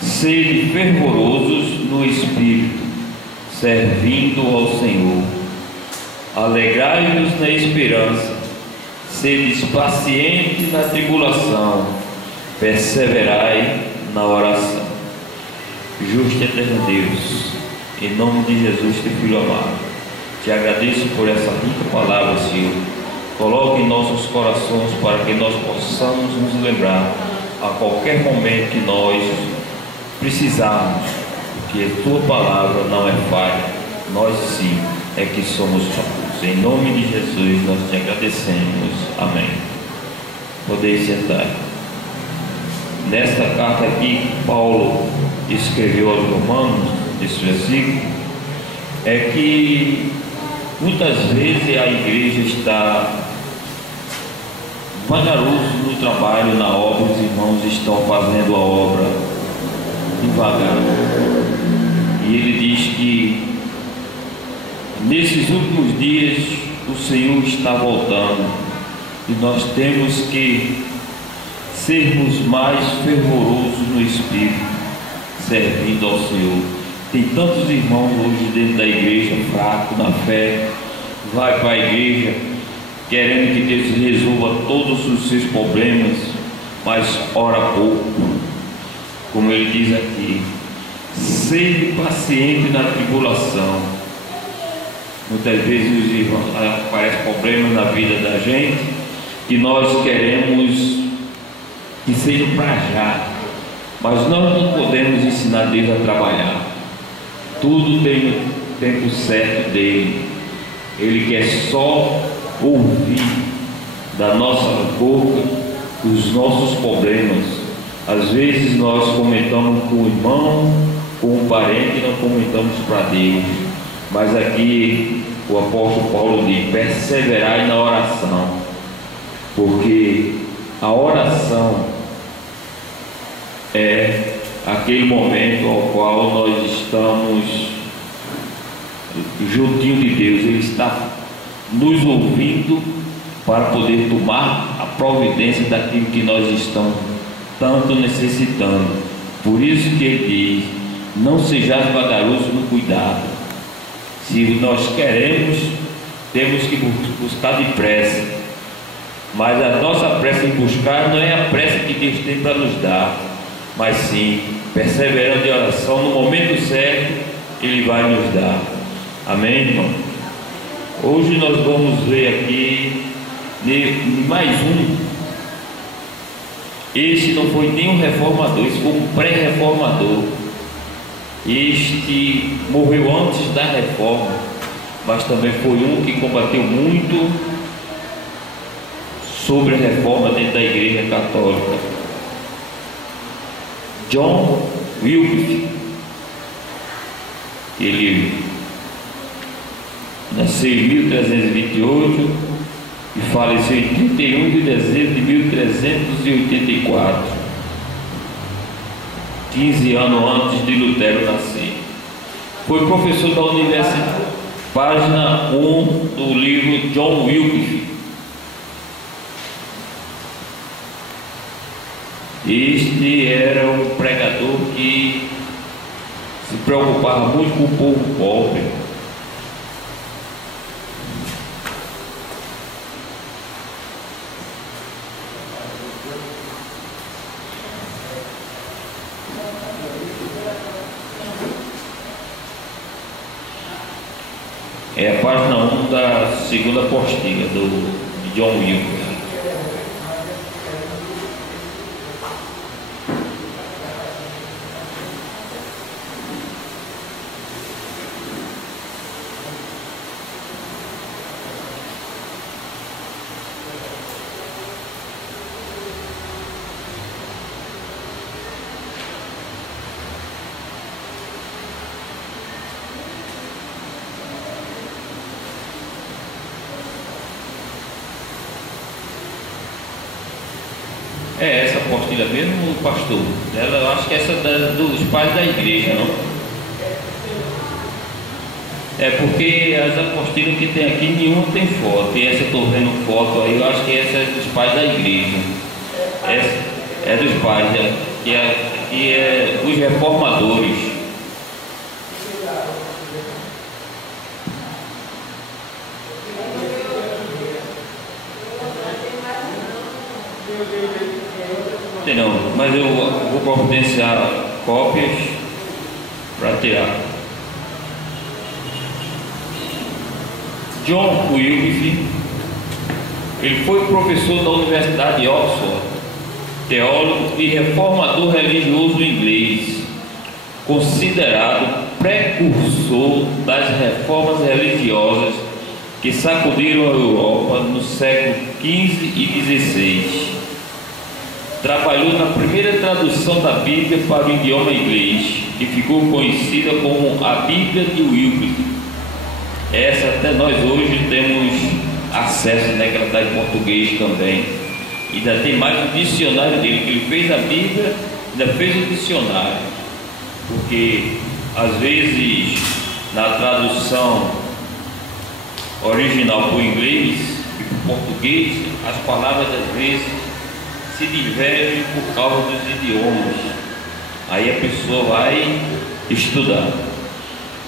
Sede fervorosos no espírito, servindo ao Senhor. Alegrai-vos na esperança, sedes pacientes na tribulação, perseverai na oração. Justo e eterno Deus, em nome de Jesus, teu Filho amado, te agradeço por essa rica palavra, Senhor. Coloque em nossos corações para que nós possamos nos lembrar a qualquer momento que nós precisarmos, que a tua palavra não é falha, nós sim é que somos falhos. Em nome de Jesus nós te agradecemos. Amém. Podeis sentar. Nesta carta aqui que Paulo escreveu aos Romanos, nesse versículo, é que muitas vezes a igreja está vagaroso no trabalho, na obra. Os irmãos estão fazendo a obra devagar, e ele diz que nesses últimos dias o Senhor está voltando e nós temos que sermos mais fervorosos no espírito, servindo ao Senhor. Tem tantos irmãos hoje dentro da igreja fracos na fé, vai para a igreja querendo que Deus resolva todos os seus problemas, mas ora pouco. Como ele diz aqui, sede paciente na tribulação. Muitas vezes aparecem problemas na vida da gente que nós queremos que seja para já, mas nós não podemos ensinar Deus a trabalhar. Tudo tem o tempo certo dele. Ele quer só ouvir da nossa boca os nossos problemas. Às vezes nós comentamos com o irmão, com o parente, e não comentamos para Deus. Mas aqui o apóstolo Paulo diz: perseverai na oração, porque a oração é aquele momento ao qual nós estamos juntinho de Deus. Ele está nos ouvindo para poder tomar a providência daquilo que nós estamos tanto necessitando. Por isso que ele diz: não sejais vagarosos no cuidado. Se nós queremos, temos que buscar depressa, mas a nossa pressa em buscar não é a pressa que Deus tem para nos dar, mas sim perseverando em oração. No momento certo Ele vai nos dar. Amém, irmão? Hoje nós vamos ver aqui mais um. Este não foi nem um reformador, esse foi um pré-reformador. Este morreu antes da reforma, mas também foi um que combateu muito sobre a reforma dentro da Igreja Católica. John Wycliffe. Ele nasceu em 1328 e faleceu em 31 de dezembro de 1384, 15 anos antes de Lutero nascer. Foi professor da universidade. Página 1 do livro John Wycliffe. Este era um pregador que se preocupava muito com o povo pobre. É a página 1 da segunda apostila do John Wycliffe. É essa apostila mesmo, pastor? Ela, eu acho que essa é dos pais da igreja, não? É porque as apostilas que tem aqui, nenhuma tem foto. E essa eu estou vendo foto aí, eu acho que essa é dos pais da igreja. Essa é dos pais, que é aqui é os reformadores. Não, mas eu vou providenciar cópias para tirar. John Wycliffe, ele foi professor da Universidade de Oxford, teólogo e reformador religioso inglês, considerado precursor das reformas religiosas que sacudiram a Europa no século XV e XVI. Trabalhou na primeira tradução da Bíblia para o idioma inglês, que ficou conhecida como a Bíblia de Wycliffe. Essa até nós hoje temos acesso, né, que ela está em português também. E ainda tem mais o dicionário dele, que ele fez a Bíblia, ainda fez o dicionário. Porque às vezes na tradução original para o inglês e para o português, as palavras às vezes se divergem por causa dos idiomas. Aí a pessoa vai estudar.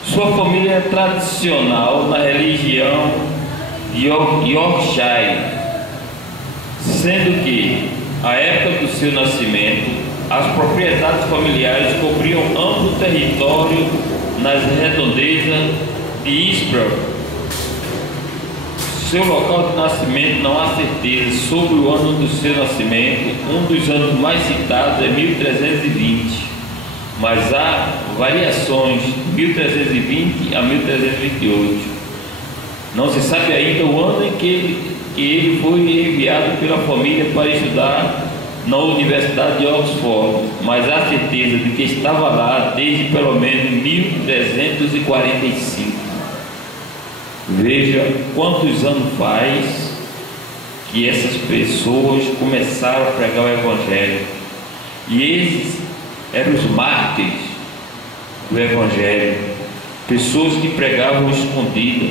Sua família é tradicional na religião Yorkshire, sendo que, à época do seu nascimento, as propriedades familiares cobriam amplo território nas redondezas de Innsbruck. Seu local de nascimento não há certeza sobre o ano do seu nascimento. Um dos anos mais citados é 1320, mas há variações de 1320 a 1328. Não se sabe ainda o ano em que ele foi enviado pela família para estudar na Universidade de Oxford, mas há certeza de que estava lá desde pelo menos 1345. Veja quantos anos faz que essas pessoas começaram a pregar o Evangelho. E esses eram os mártires do Evangelho, pessoas que pregavam escondidas,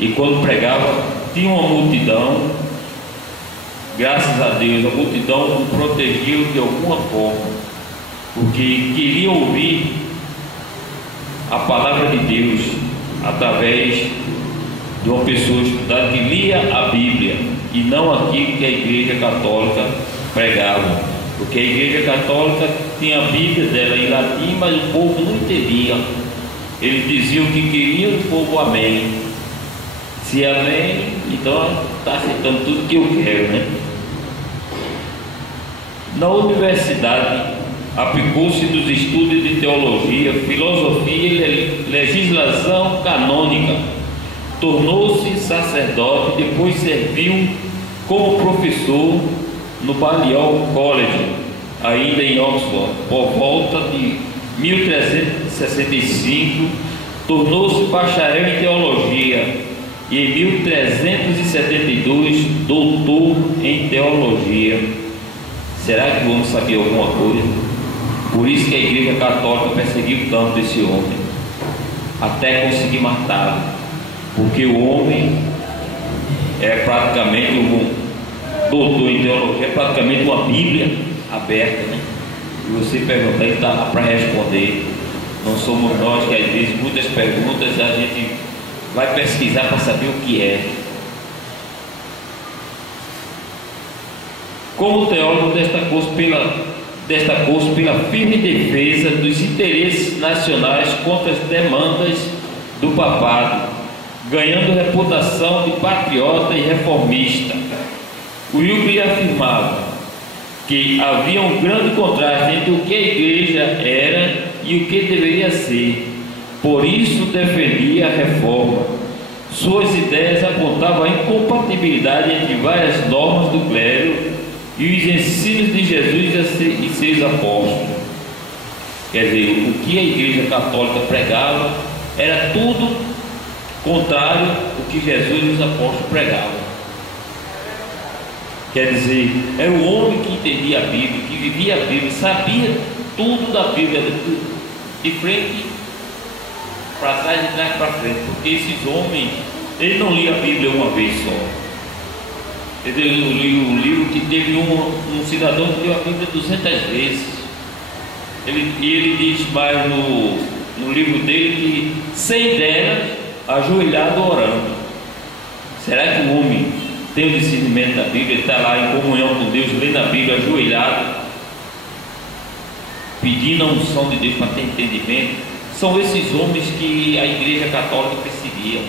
e quando pregavam tinha uma multidão. Graças a Deus a multidão o protegeu de alguma forma, porque queria ouvir a palavra de Deus através de uma pessoa estudada que lia a Bíblia e não aquilo que a Igreja Católica pregava, porque a Igreja Católica tinha a Bíblia dela em latim, mas o povo não entendia. Eles diziam que queriam, o povo amém. Se amém, então está aceitando tudo que eu quero, né? Na universidade aplicou-se dos estudos de teologia, filosofia e legislação canônica. Tornou-se sacerdote, depois serviu como professor no Balliol College, ainda em Oxford. Por volta de 1365, tornou-se bacharel em teologia e em 1372 doutor em teologia. Será que vamos saber alguma coisa? Por isso que a Igreja Católica perseguiu tanto esse homem, até conseguir matá-lo. Porque o homem é praticamente um doutor em teologia, é praticamente uma Bíblia aberta, né? E você perguntar, ele está para responder. Não somos nós que às vezes muitas perguntas a gente vai pesquisar para saber o que é. Como teólogo destacou-se pela firme defesa dos interesses nacionais contra as demandas do papado, ganhando reputação de patriota e reformista. Wycliffe afirmava que havia um grande contraste entre o que a igreja era e o que deveria ser. Por isso defendia a reforma. Suas ideias apontavam a incompatibilidade entre várias normas do clero e os ensinos de Jesus e seus apóstolos. Quer dizer, o que a Igreja Católica pregava era tudo contrário ao que Jesus e os apóstolos pregavam. Quer dizer, era o homem que entendia a Bíblia, que vivia a Bíblia, sabia tudo da Bíblia, de frente para trás e de trás para frente, porque esses homens, ele não lia a Bíblia uma vez só. Ele liu um livro que teve um cidadão que leu a Bíblia 200 vezes. Ele diz mais no livro dele que 100 delas ajoelhado orando. Será que o homem tem o discernimento da Bíblia? Ele está lá em comunhão com Deus, lendo a Bíblia ajoelhado, pedindo a unção de Deus para ter entendimento? São esses homens que a Igreja Católica perseguia,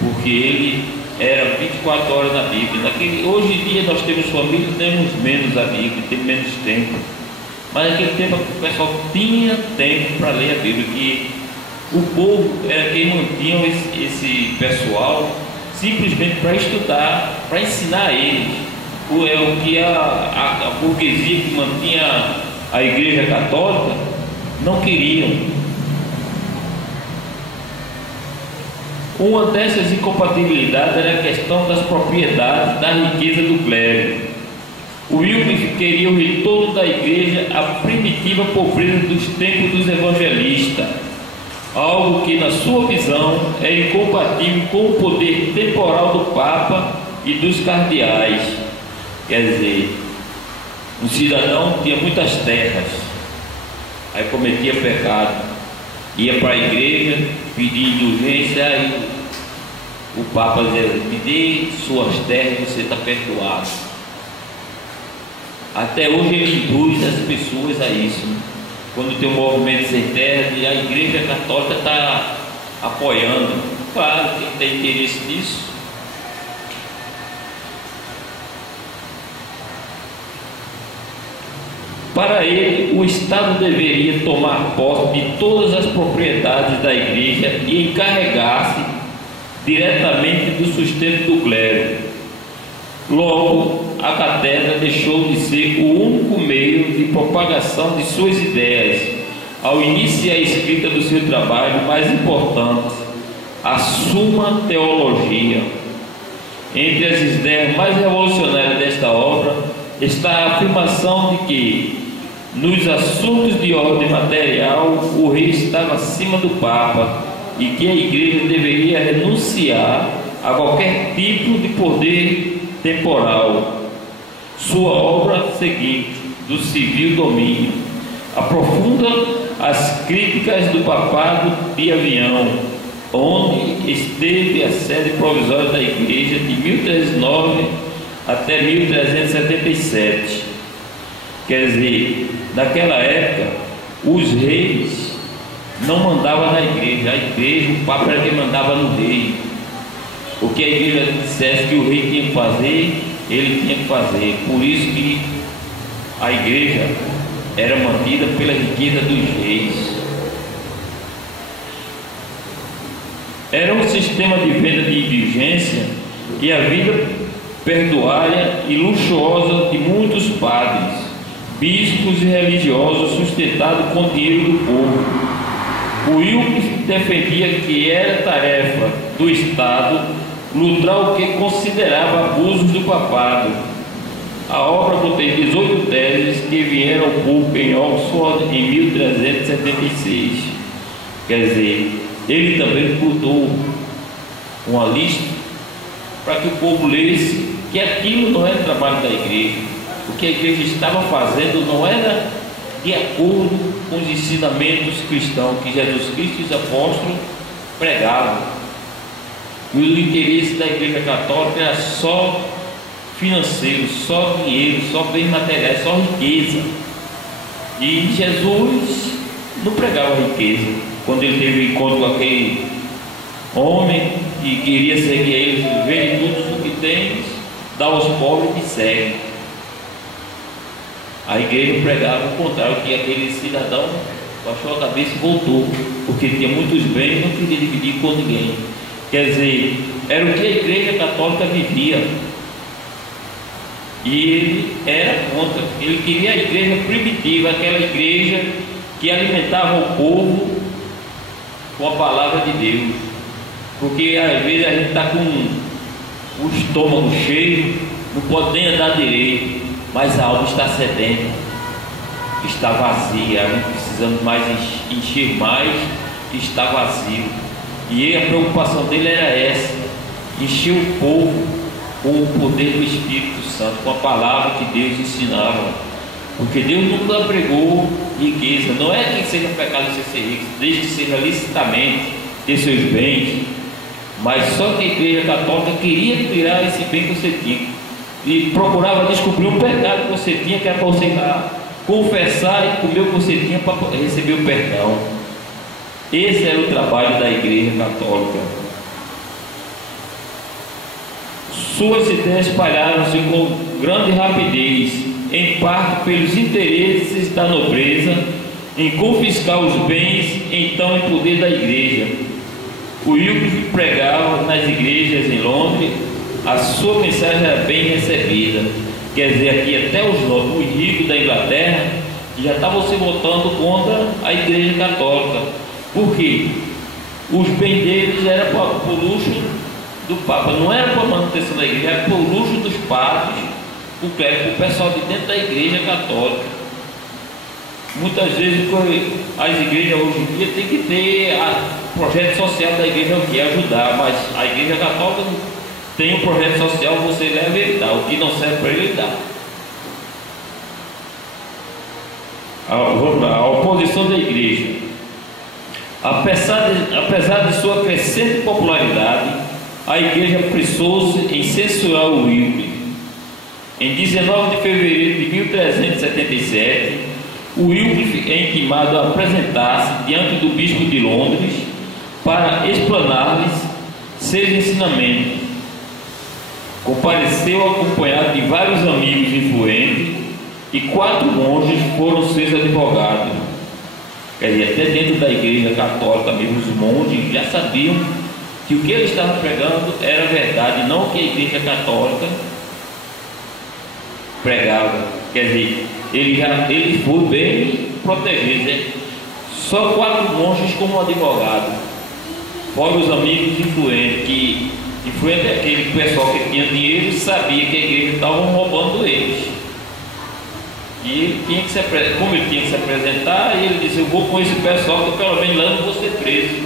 porque ele era 24 horas na Bíblia. Hoje em dia nós temos família, temos menos a Bíblia, temos menos tempo. Mas naquele tempo o pessoal tinha tempo para ler a Bíblia, que o povo era quem mantinha esse pessoal simplesmente para estudar, para ensinar a eles. É o que a burguesia que mantinha a Igreja Católica não queriam. Uma dessas incompatibilidades era a questão das propriedades da riqueza do clero. O Wycliffe queria o retorno da igreja à primitiva pobreza dos tempos dos evangelistas, algo que, na sua visão, é incompatível com o poder temporal do Papa e dos cardeais. Quer dizer, um cidadão tinha muitas terras, aí cometia pecado, ia para a igreja pedir indulgência, aí o Papa dizia: me dê suas terras, você está perdoado. Até hoje ele induz as pessoas a isso. Quando tem um movimento sem terra, e a Igreja Católica está apoiando. Claro, quem tem interesse nisso. Para ele, o Estado deveria tomar posse de todas as propriedades da igreja e encarregar-se diretamente do sustento do clero. Logo, a catedra deixou de ser o único meio de propagação de suas ideias, ao iniciar a escrita do seu trabalho mais importante, a Summa Theologia. Entre as ideias mais revolucionárias desta obra está a afirmação de que, nos assuntos de ordem material, o rei estava acima do Papa e que a igreja deveria renunciar a qualquer tipo de poder temporal. Sua obra seguinte, do civil domínio, aprofunda as críticas do papado de Avião, onde esteve a sede provisória da igreja de 1309 até 1377. Quer dizer, naquela época os reis não mandavam na igreja, a igreja, o Papa era quem mandava no rei. O que a igreja dissesse que o rei tinha que fazer, ele tinha que fazer. Por isso que a igreja era mantida pela riqueza dos reis. Era um sistema de venda de indulgência e a vida perduária e luxuosa de muitos padres, bispos e religiosos sustentados com o dinheiro do povo. O Wycliffe defendia que era tarefa do Estado lutar o que considerava abusos do papado. A obra contém 18 teses que vieram ao público em Oxford em 1376. Quer dizer, ele também botou uma lista para que o povo lesse que aquilo não era trabalho da igreja. O que a igreja estava fazendo não era de acordo com os ensinamentos cristãos que Jesus Cristo e os apóstolos pregavam. E o interesse da Igreja Católica era só financeiro, só dinheiro, só bens materiais, só riqueza. E Jesus não pregava riqueza. Quando ele teve um encontro com aquele homem que queria seguir ele, vende tudo o que tens, dá aos pobres e segue. A igreja pregava o contrário, que aquele cidadão baixou a cabeça e voltou, porque tinha muitos bens e não queria dividir com ninguém. Quer dizer, era o que a Igreja Católica vivia. E ele era contra. Ele queria a igreja primitiva, aquela igreja que alimentava o povo com a palavra de Deus. Porque às vezes a gente está com o estômago cheio, não pode nem andar direito, mas a alma está sedenta, está vazia. A gente precisamos mais encher mais, está vazio. E a preocupação dele era essa: encher o povo com o poder do Espírito Santo, com a palavra que Deus ensinava. Porque Deus nunca pregou riqueza. Não é que seja pecado você ser rico, desde que seja licitamente ter seus bens. Mas só que a Igreja Católica queria tirar esse bem que você tinha e procurava descobrir um pecado que você tinha, que era para você confessar e comer o que você tinha para receber o perdão. Esse era o trabalho da Igreja Católica. Suas ideias espalharam-se com grande rapidez, em parte pelos interesses da nobreza em confiscar os bens então em poder da Igreja. O Wycliffe pregava nas igrejas em Londres, a sua mensagem era bem recebida. Quer dizer, aqui até os ricos da Inglaterra já estavam se voltando contra a Igreja Católica. Por quê? Os bens deles eram para o luxo do Papa, não era para a manutenção da igreja, era para o luxo dos padres, o clérigo, o pessoal de dentro da Igreja Católica. Muitas vezes as igrejas hoje em dia tem que ter o projeto social da igreja, que é ajudar, mas a Igreja Católica tem um projeto social, você leva e ele dá, o que não serve para ele dá. A oposição da igreja. Apesar de sua crescente popularidade, a igreja apressou-se em censurar o Wycliffe. Em 19 de fevereiro de 1377, o Wycliffe é intimado a apresentar-se diante do bispo de Londres para explanar-lhes seus ensinamentos. Compareceu acompanhado de vários amigos influentes e 4 monges foram seus advogados. Quer dizer, até dentro da Igreja Católica mesmo, os monges já sabiam que o que ele estava pregando era verdade, não o que a Igreja Católica pregava. Quer dizer, ele foi bem protegido, né? Só 4 monges como advogado, fora os amigos influentes, que influente é aquele pessoal que tinha dinheiro e sabia que a igreja estava roubando eles. E ele tinha que como ele tinha que se apresentar, ele disse: eu vou com esse pessoal que pelo menos lá não vou ser preso.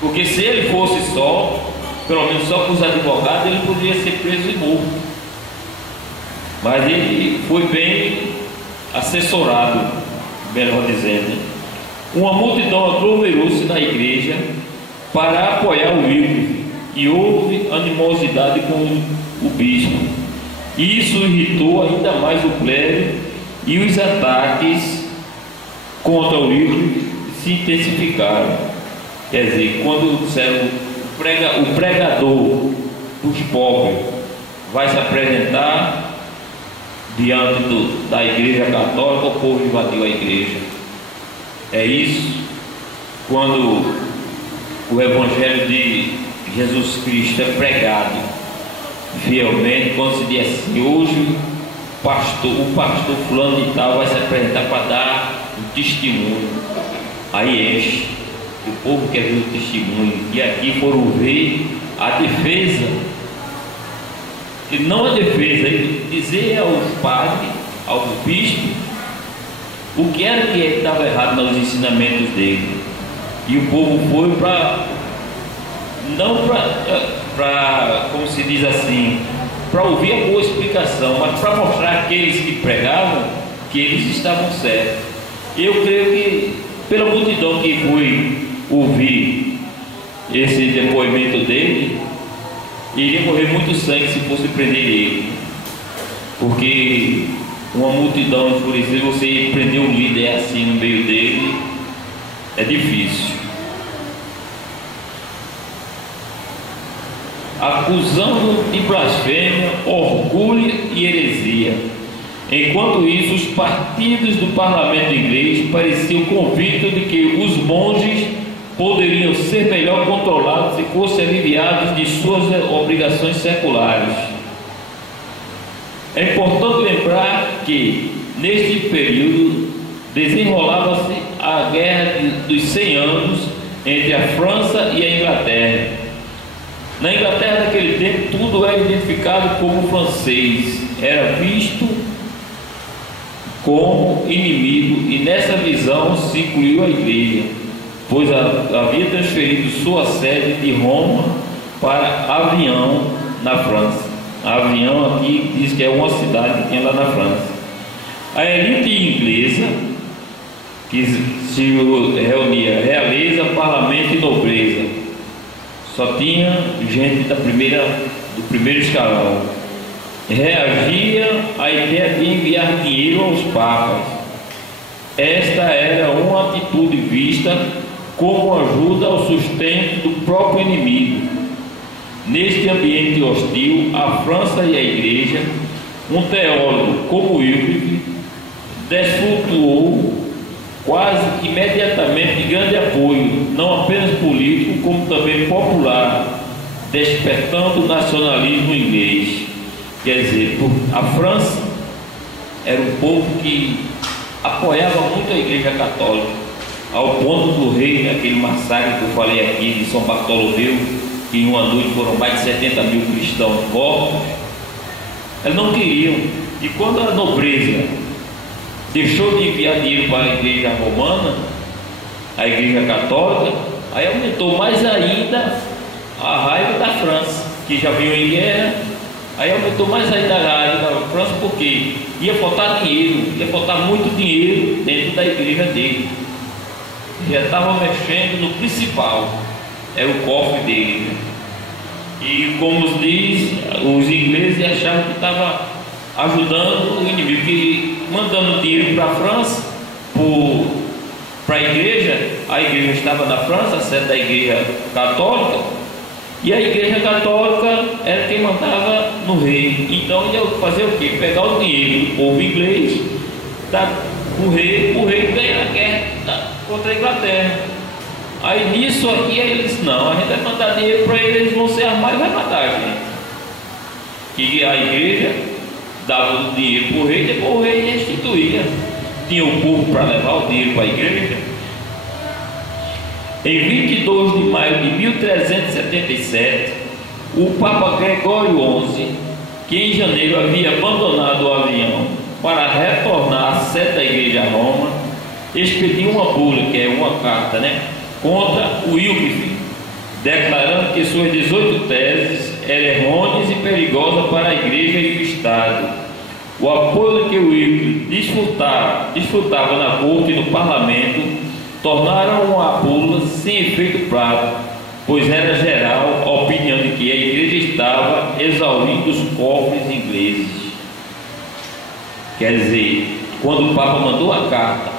Porque se ele fosse só, pelo menos só com os advogados, ele poderia ser preso e morto. Mas ele foi bem assessorado, melhor dizendo. Uma multidão aglomerou-se na igreja para apoiar o Wycliffe e houve animosidade com o bispo. Isso irritou ainda mais o clero e os ataques contra o Wycliffe se intensificaram. Quer dizer, quando disseram o pregador dos pobres vai se apresentar diante da Igreja Católica, o povo invadiu a igreja. É isso quando o Evangelho de Jesus Cristo é pregado fielmente, quando se diz assim: hoje o pastor fulano de tal vai se apresentar para dar um testemunho. Aí enche, o povo quer ver o testemunho, e aqui foram ver a defesa, e não a defesa, dizer aos padres, aos bispos, o que era que estava errado nos ensinamentos dele. E o povo foi não para, como se diz assim, para ouvir a boa explicação, mas para mostrar àqueles que pregavam que eles estavam certos. Eu creio que pela multidão que foi ouvir esse depoimento dele, iria morrer muito sangue se fosse prender ele, porque uma multidão enfurecida, você prender um líder assim no meio dele é difícil. Acusando de blasfêmia, orgulho e heresia. Enquanto isso, os partidos do parlamento inglês pareciam convictos de que os monges poderiam ser melhor controlados e fossem aliviados de suas obrigações seculares. É importante lembrar que, neste período, desenrolava-se a Guerra dos 100 Anos entre a França e a Inglaterra. Na Inglaterra, naquele tempo, tudo era identificado como francês, era visto como inimigo, e nessa visão se incluiu a igreja, pois havia transferido sua sede de Roma para Avignon, na França. Avignon aqui diz que é uma cidade que tem lá na França. A elite inglesa, que se reunia realeza, parlamento e nobreza, só tinha gente do primeiro escalão, reagia à ideia de enviar dinheiro aos papas. Esta era uma atitude vista como ajuda ao sustento do próprio inimigo. Neste ambiente hostil, a França e a Igreja, um teólogo como Wycliffe desfrutou quase imediatamente de grande apoio, não apenas político, como também popular, despertando o nacionalismo inglês. Quer dizer, a França era um povo que apoiava muito a Igreja Católica, ao ponto do rei, aquele massacre que eu falei aqui de São Bartolomeu, que em uma noite foram mais de 70 mil cristãos mortos. Eles não queriam. E quando a nobreza deixou de enviar dinheiro para a Igreja Romana, a Igreja Católica, aí aumentou mais ainda a raiva da França, que já viu em guerra. Aí aumentou mais ainda a raiva da França, porque ia faltar dinheiro, ia faltar muito dinheiro dentro da igreja dele. Já estava mexendo no principal, era o cofre dele. E como diz, os ingleses achavam que estava ajudando o inimigo, que mandando dinheiro para a França, para a igreja estava na França, a sede da Igreja Católica, e a Igreja Católica era quem mandava no rei. Então ia fazer o quê? Pegar o dinheiro do povo inglês, dar o rei ganhar a guerra contra a Inglaterra. Aí nisso aqui ele disse, não, a gente vai mandar dinheiro para eles vão se armar e vai matar a gente. Que a igreja dava o dinheiro para o rei, depois o rei restituía. Tinha o povo para levar o dinheiro para a igreja. Em 22 de maio de 1377, o Papa Gregório XI, que em janeiro havia abandonado o avião para retornar à sede da igreja a Roma, expediu uma bula, que é uma carta, contra o Wycliffe, declarando que suas 18 teses eram errôneas e perigosas para a igreja e o Estado. O apoio que o Wycliffe desfrutava na corte e no parlamento tornaram a bula sem efeito prático, pois era geral a opinião de que a igreja estava exaurindo os cofres ingleses. Quer dizer, quando o Papa mandou a carta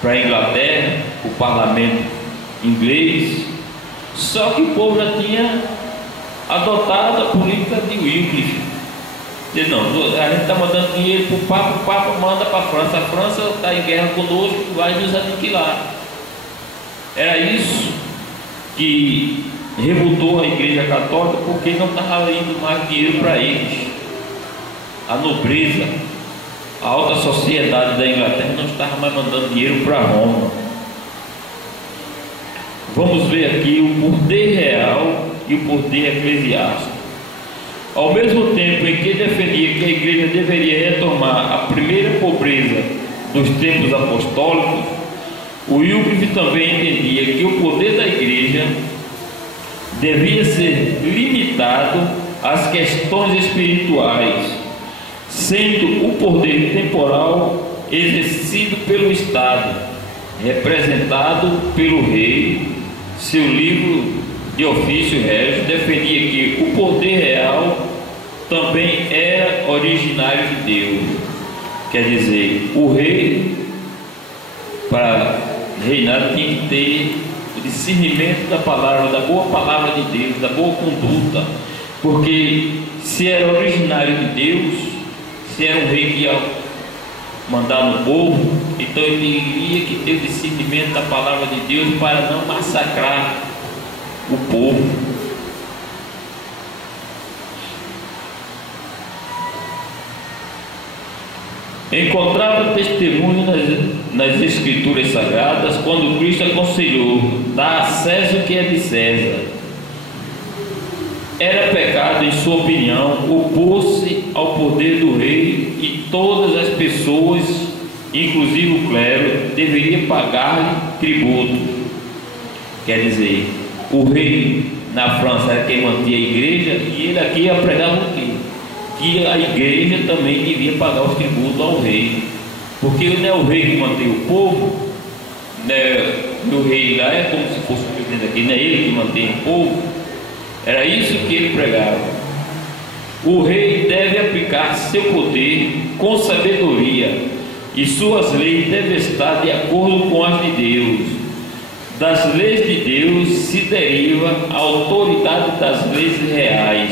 para a Inglaterra, o parlamento inglês, só que o povo já tinha adotado a política de Wycliffe. Diz, não, a gente está mandando dinheiro para o Papa manda para a França está em guerra conosco, vai nos aniquilar. Era isso que revoltou a Igreja Católica, porque não estava indo mais dinheiro para eles. A nobreza, a alta sociedade da Inglaterra não estava mais mandando dinheiro para Roma. Vamos ver aqui o poder real e o poder eclesiástico. Ao mesmo tempo em que defendia que a igreja deveria retomar a primeira pobreza dos tempos apostólicos, o Wycliffe também entendia que o poder da igreja devia ser limitado às questões espirituais, sendo o poder temporal exercido pelo Estado, representado pelo rei. Seu livro de ofício régio defendia que o poder real também era originário de Deus. Quer dizer, o rei, para reinar, tinha que ter o discernimento da palavra, da boa palavra de Deus, da boa conduta, porque se era originário de Deus, se era um rei que ia mandar no povo, então ele teria que ter o discernimento da palavra de Deus para não massacrar o povo. Encontrava testemunho nas Escrituras Sagradas quando Cristo aconselhou: dá a César o que é de César. Era pecado, em sua opinião, opor-se ao poder do rei, e todas as pessoas, inclusive o clero, deveriam pagar-lhe tributo. Quer dizer, o rei na França era quem mantinha a igreja, e ele aqui ia pregar o quê? que a igreja também devia pagar os tributos ao rei, porque não é o rei que mantém o povo, né? O rei lá é como se fosse o presidente aqui, não é ele que mantém o povo. Era isso que ele pregava. O rei deve aplicar seu poder com sabedoria, e suas leis devem estar de acordo com as de Deus. Das leis de Deus se deriva a autoridade das leis reais,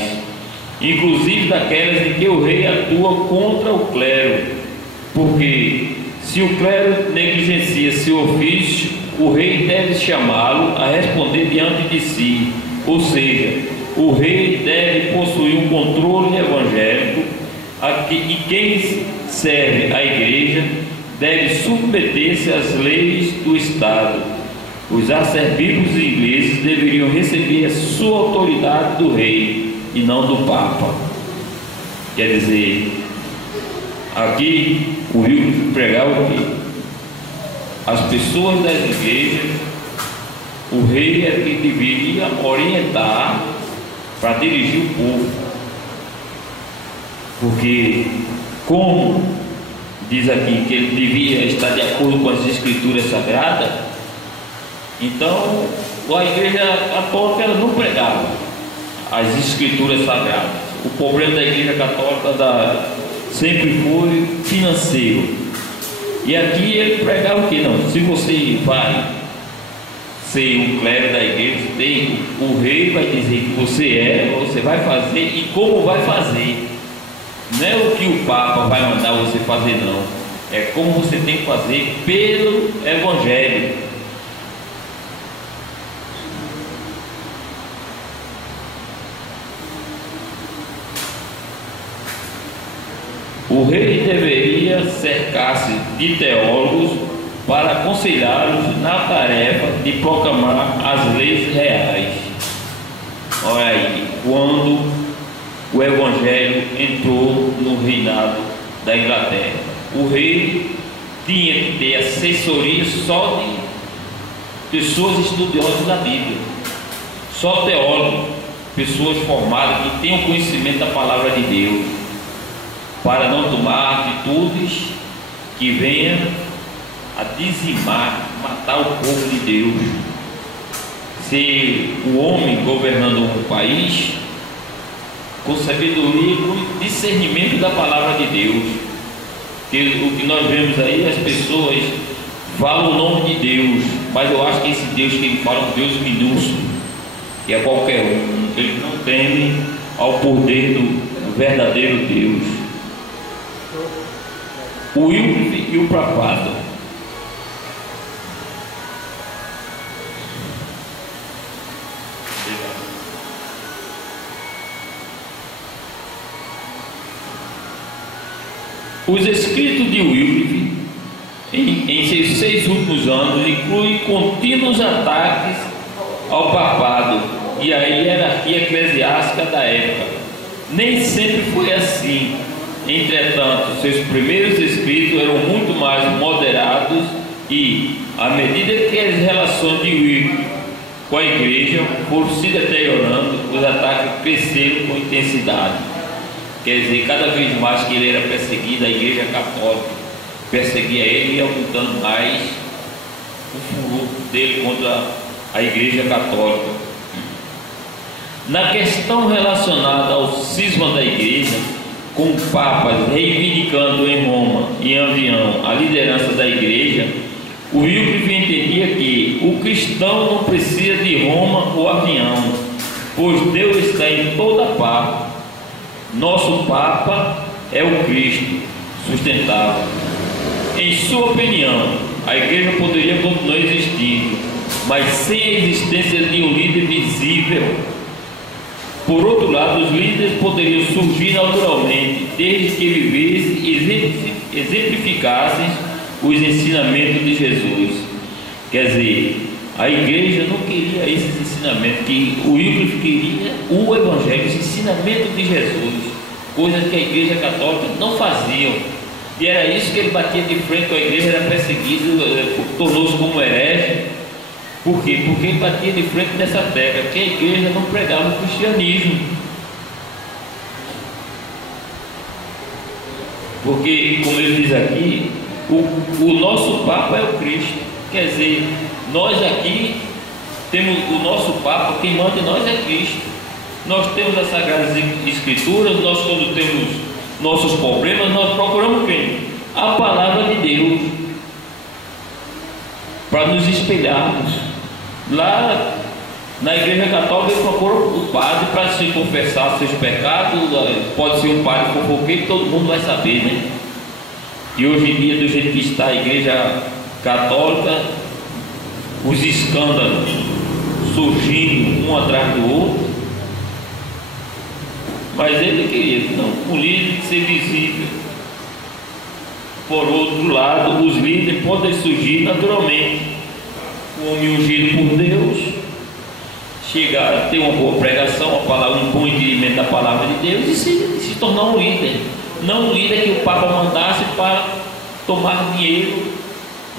inclusive daquelas em que o rei atua contra o clero, porque se o clero negligencia seu ofício, o rei deve chamá-lo a responder diante de si, ou seja, o rei deve possuir um controle evangélico e quem serve a igreja deve submeter-se às leis do Estado. Os arcebispos ingleses deveriam receber a sua autoridade do rei e não do Papa. Quer dizer, aqui o Wycliffe pregava o quê? As pessoas das igrejas, o rei é que deveria orientar para dirigir o povo, porque como diz aqui que ele devia estar de acordo com as escrituras sagradas, então a igreja católica ela não pregava as escrituras sagradas. O problema da igreja católica sempre foi financeiro, e aqui ele pregava o que? Não, se você vai ser um clero da igreja, o rei vai dizer que você vai fazer e como vai fazer. Não é o que o Papa vai mandar você fazer, não. É como você tem que fazer pelo Evangelho. O rei deveria cercar-se de teólogos para aconselhá-los na tarefa de proclamar as leis reais. Olha aí, quando o Evangelho entrou no reinado da Inglaterra, o rei tinha que ter assessoria só de pessoas estudiosas da Bíblia, só teólogos, pessoas formadas que tenham conhecimento da palavra de Deus, para não tomar atitudes que venham a dizimar, matar o povo de Deus. Se o homem governando um país com sabedoria e com discernimento da palavra de Deus, que o que nós vemos aí, as pessoas falam o nome de Deus, mas eu acho que esse Deus que ele fala é um Deus minúsculo, que é qualquer um. Eles não temem ao poder do verdadeiro Deus. O Wycliffe e o papado. Os escritos de Wycliffe em seus 6 últimos anos incluem contínuos ataques ao papado e à hierarquia eclesiástica da época. Nem sempre foi assim. Entretanto, seus primeiros escritos eram muito mais moderados e, à medida que as relações de Wycliffe com a igreja foram se deteriorando, os ataques cresceram com intensidade. Quer dizer, cada vez mais que ele era perseguido, a igreja católica perseguia ele e aumentando mais o furor dele contra a igreja católica. Na questão relacionada ao cisma da igreja, com papas reivindicando em Roma e em Avião a liderança da igreja, o Wycliffe entendia que o cristão não precisa de Roma ou Avião, pois Deus está em toda parte. Nosso Papa é o Cristo, sustentava. Em sua opinião, a igreja poderia continuar existindo, mas sem a existência de um líder visível. Por outro lado, os líderes poderiam surgir naturalmente, desde que vivessem e exemplificassem os ensinamentos de Jesus. Quer dizer, a igreja não queria esses ensinamentos, que o Wycliffe queria o Evangelho, esse ensinamento de Jesus, coisas que a igreja católica não fazia. E era isso que ele batia de frente com a igreja, era perseguido, tornou-se como herege. Por quê? Porque ele batia de frente nessa tecla, que a igreja não pregava o cristianismo. Porque, como ele diz aqui, o nosso Papa é o Cristo. Quer dizer, nós aqui temos o nosso Papa, quem manda em nós é Cristo. Nós temos as Sagradas Escrituras, nós quando temos nossos problemas, nós procuramos quem? A palavra de Deus, para nos espelharmos. Lá na Igreja Católica eu procuro o padre para se confessar seus pecados. Pode ser um padre fofoqueiro, todo mundo vai saber, né? E hoje em dia, do jeito que está a Igreja Católica, os escândalos surgindo um atrás do outro. Mas ele queria, não, o líder ser visível. Por outro lado, os líderes podem surgir naturalmente, o homem ungido por Deus, chegar a ter uma boa pregação, um bom entendimento da palavra de Deus e se tornar um líder. Não um líder que o Papa mandasse para tomar dinheiro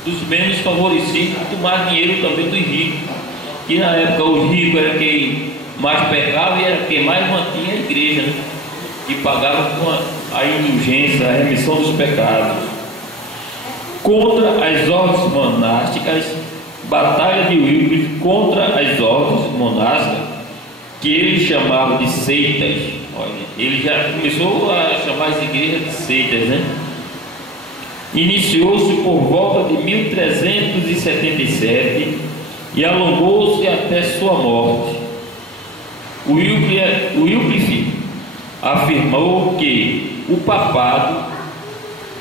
dos menos favorecidos, tomar dinheiro também dos ricos. Que na época o rico era quem mais pecava e era quem mais mantinha a igreja, né? Que pagava com a indulgência, a remissão dos pecados. Contra as ordens monásticas, batalha de Wycliffe contra as ordens monásticas, que ele chamava de seitas. Olha, ele já começou a chamar as igrejas de seitas, né? Iniciou-se por volta de 1377 e alongou-se até sua morte. Wycliffe afirmou que o papado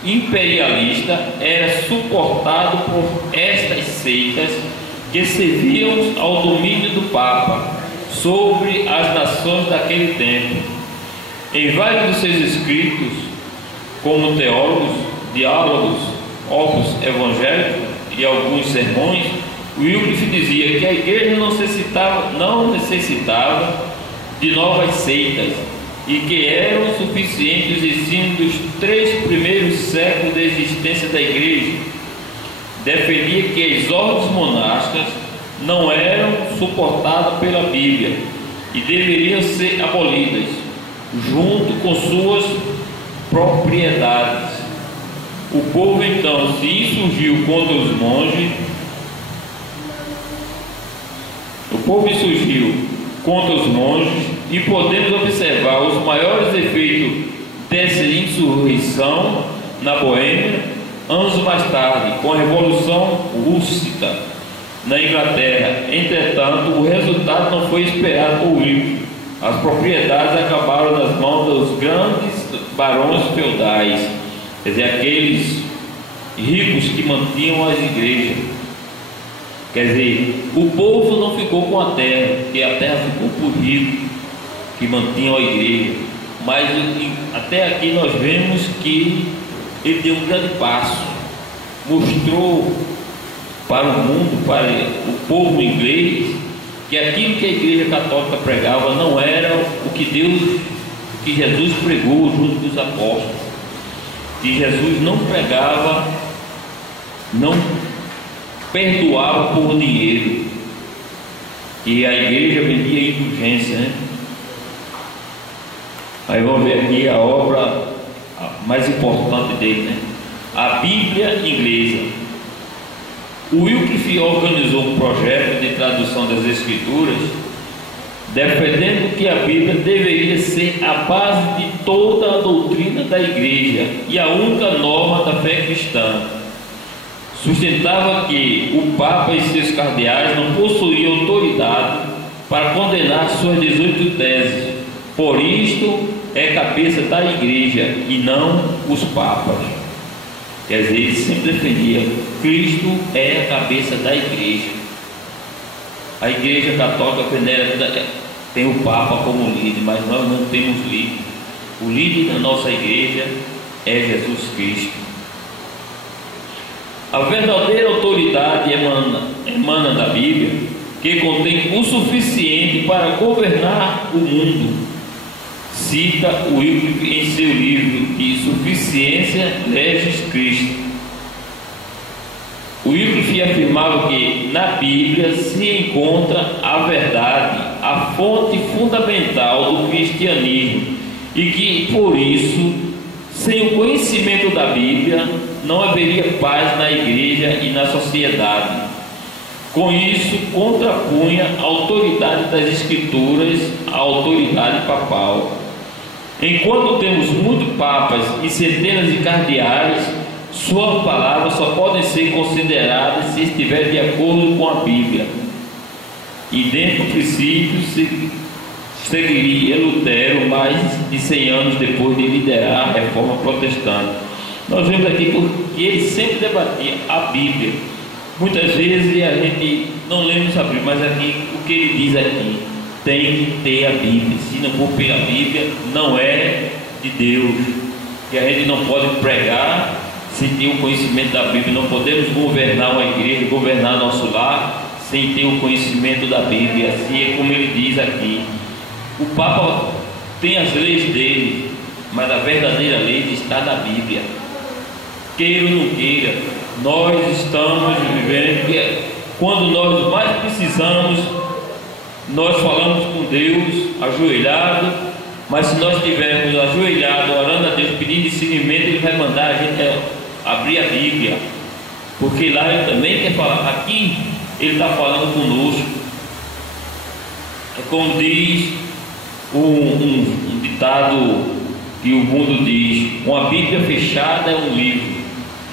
imperialista era suportado por estas seitas que serviam ao domínio do Papa sobre as nações daquele tempo. Em vários dos seus escritos, como teólogos, diálogos, opus evangélicos e alguns sermões, Wycliffe dizia que a igreja não necessitava de novas seitas e que eram suficientes os ensinos dos 3 primeiros séculos da existência da igreja. Defendia que as ordens monásticas não eram suportadas pela Bíblia e deveriam ser abolidas, junto com suas propriedades. O povo então se insurgiu contra os monges. E podemos observar os maiores efeitos dessa insurreição na Boêmia anos mais tarde, com a Revolução Russa na Inglaterra. Entretanto, o resultado não foi esperado por Wycliffe. As propriedades acabaram nas mãos dos grandes barões feudais, quer dizer, aqueles ricos que mantinham as igrejas. Quer dizer, o povo não ficou com a terra, porque a terra ficou por ricos que mantinham a igreja. Mas até aqui nós vemos que ele deu um grande passo, mostrou para o mundo, para o povo inglês, que aquilo que a Igreja Católica pregava não era o que Jesus pregou junto com os apóstolos. Que Jesus não pregava, não perdoava por dinheiro, que a igreja vendia indulgência, né? Aí vamos ver aqui a obra mais importante dele, né? A Bíblia Inglesa. O Wycliffe organizou um projeto de tradução das Escrituras, defendendo que a Bíblia deveria ser a base de toda a doutrina da igreja e a única norma da fé cristã. Sustentava que o Papa e seus cardeais não possuíam autoridade para condenar suas 18 teses. Por isto é cabeça da igreja e não os papas. Quer dizer, ele sempre defendia: Cristo é a cabeça da igreja. A igreja católica venera, tem o Papa como líder, mas nós não temos líder. O líder da nossa igreja é Jesus Cristo. A verdadeira autoridade emana da Bíblia, que contém o suficiente para governar o mundo. Cita Wycliffe em seu livro de Suficiência Legis Christi. Wycliffe afirmava que na Bíblia se encontra a verdade, a fonte fundamental do cristianismo, e que por isso Sem o conhecimento da Bíblia, não haveria paz na igreja e na sociedade. Com isso, contrapunha a autoridade das Escrituras à autoridade papal. Enquanto temos muitos papas e centenas de cardeais, suas palavras só podem ser consideradas se estiver de acordo com a Bíblia. E dentro do princípio seguiria Lutero mais de 100 anos depois de liderar a reforma protestante. Nós vemos aqui que ele sempre debatia a Bíblia. Muitas vezes a gente não lemos a Bíblia, mas aqui o que ele diz aqui, tem que ter a Bíblia. Se não for pela Bíblia, não é de Deus. Que a gente não pode pregar sem ter o conhecimento da Bíblia. Não podemos governar uma igreja, governar nosso lar sem ter o conhecimento da Bíblia. Assim é como ele diz aqui. O Papa tem as leis dele, mas a verdadeira lei está na Bíblia. Queira ou não queira, nós estamos vivendo que quando nós mais precisamos, nós falamos com Deus ajoelhado, mas se nós estivermos ajoelhados, orando a Deus, pedindo discernimento, Ele vai mandar a gente abrir a Bíblia, porque lá Ele também quer falar. Aqui Ele está falando conosco. É como diz um ditado que o mundo diz: uma Bíblia fechada é um livro,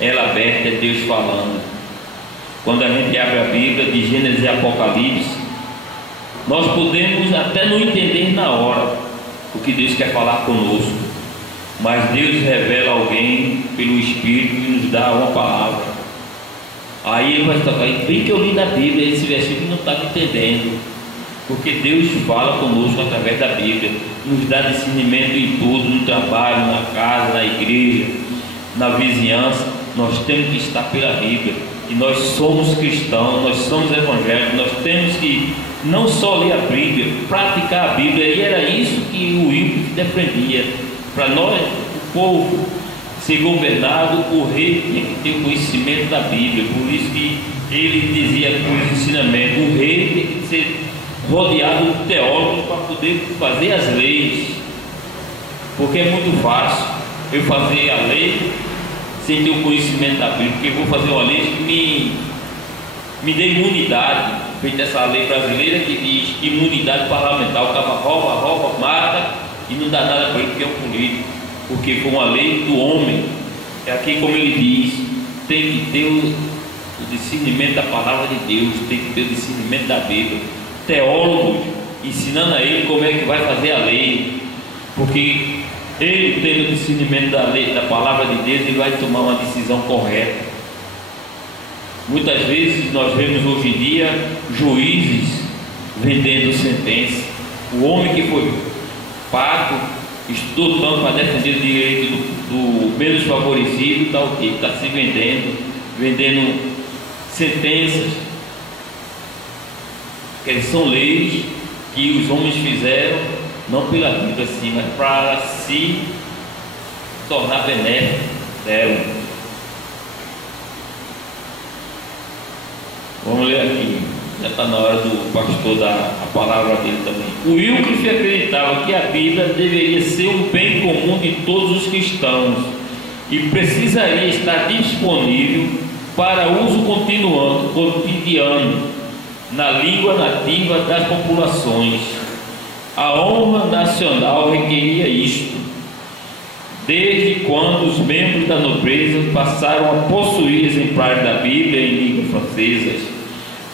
ela aberta é Deus falando. Quando a gente abre a Bíblia de Gênesis e Apocalipse, nós podemos até não entender na hora o que Deus quer falar conosco, mas Deus revela alguém pelo Espírito e nos dá uma palavra. Aí Ele vai tocar, e bem que eu li na Bíblia esse versículo não estava entendendo, porque Deus fala conosco através da Bíblia, nos dá discernimento em tudo, no trabalho, na casa, na igreja, na vizinhança. Nós temos que estar pela Bíblia, e nós somos cristãos, nós somos evangélicos, nós temos que não só ler a Bíblia, praticar a Bíblia, e era isso que o Wycliffe defendia. Para nós, o povo ser governado, o rei tinha que ter o conhecimento da Bíblia. Por isso que ele dizia com os ensinamentos, o rei tem que ser rodeado de teólogos para poder fazer as leis, porque é muito fácil eu fazer a lei sem ter o conhecimento da Bíblia, porque eu vou fazer uma lei que me dê imunidade, feita essa lei brasileira que diz imunidade parlamentar. O cara rouba, mata e não dá nada para ele, porque é um político, porque foi uma lei do homem. É aqui como ele diz, tem que ter o discernimento da palavra de Deus, tem que ter o discernimento da Bíblia. Teólogos ensinando a ele como é que vai fazer a lei, porque ele tendo o discernimento da lei, da palavra de Deus, ele vai tomar uma decisão correta. Muitas vezes nós vemos hoje em dia juízes vendendo sentença. O homem que foi pago, estudou tanto para defender o direito do menos favorecido, está o quê? Está se vendendo sentenças. Que são leis que os homens fizeram, não pela Bíblia assim, mas para se tornar benéfico dela. Vamos ler aqui, já está na hora do pastor dar a palavra dele também. O Wycliffe acreditava que a Bíblia deveria ser um bem comum de todos os cristãos e precisaria estar disponível para uso cotidiano na língua nativa das populações. A honra nacional requeria isto, desde quando os membros da nobreza passaram a possuir exemplares da Bíblia em língua francesa.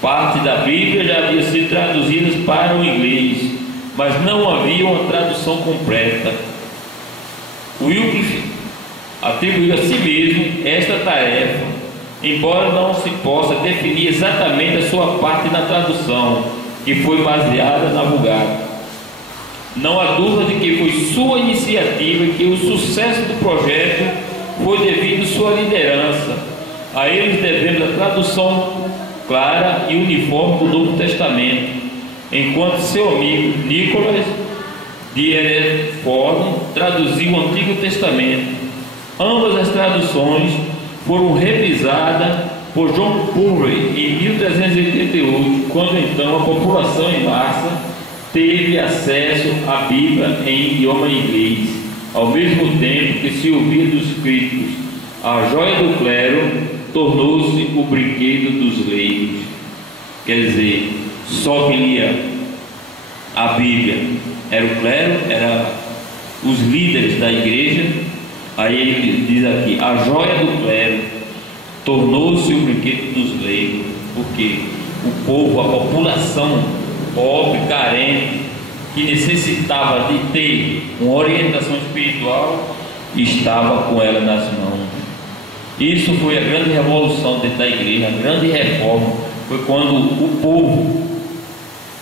Parte da Bíblia já havia sido traduzida para o inglês, mas não havia uma tradução completa. Wycliffe atribuiu a si mesmo esta tarefa, embora não se possa definir exatamente a sua parte na tradução, que foi baseada na Vulgata. Não há dúvida de que foi sua iniciativa e que o sucesso do projeto foi devido à sua liderança. A eles devemos a tradução clara e uniforme do Novo Testamento, enquanto seu amigo Nicholas de Hereford traduziu o Antigo Testamento. Ambas as traduções foram revisadas por John Purvey em 1388, quando então a população em massa teve acesso à Bíblia em idioma inglês. ao mesmo tempo que se ouvia dos críticos, a joia do clero tornou-se o brinquedo dos leigos. Quer dizer, só que lia a Bíblia era o clero, era os líderes da igreja. Aí ele diz aqui: a joia do clero tornou-se o brinquedo dos leigos, porque o povo, a população pobre, carente, que necessitava de ter uma orientação espiritual, estava com ela nas mãos. Isso foi a grande revolução dentro da igreja, a grande reforma. Foi quando o povo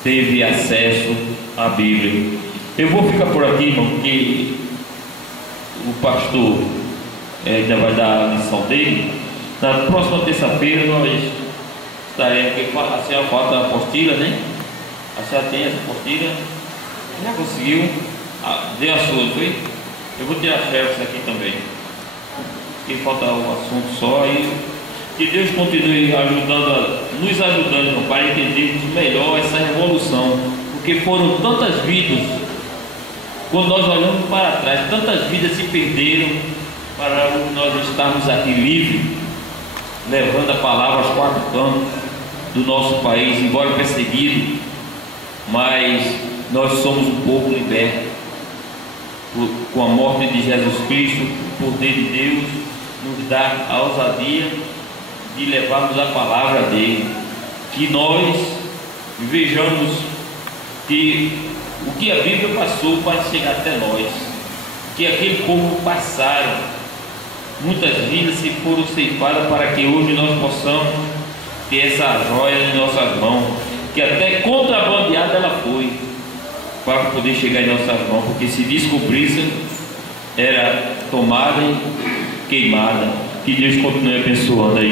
teve acesso à Bíblia. Eu vou ficar por aqui, irmão, porque o pastor ainda vai dar a lição dele. Na próxima terça-feira nós estaremos, porque a senhora falta a apostila, né? A senhora tem essa apostila? Já conseguiu? Deu a sua, foi? Eu vou tirar a xerox aqui também, porque falta um assunto só. E que Deus continue nos ajudando, irmão, para entendermos melhor essa revolução, porque foram tantas vidas, quando nós olhamos para trás, tantas vidas se perderam para nós estarmos aqui livres, levando a palavra aos quatro cantos do nosso país, embora perseguido, mas nós somos um povo liberto com a morte de Jesus Cristo. O poder de Deus nos dá a ousadia de levarmos a palavra dele, que nós vejamos que o que a Bíblia passou para chegar até nós, que aquele povo passaram, muitas vidas se foram ceifadas para que hoje nós possamos ter essa joia em nossas mãos, que até contrabandeada ela foi para poder chegar em nossas mãos, porque se descobrisse era tomada e queimada. Que Deus continue abençoando aí.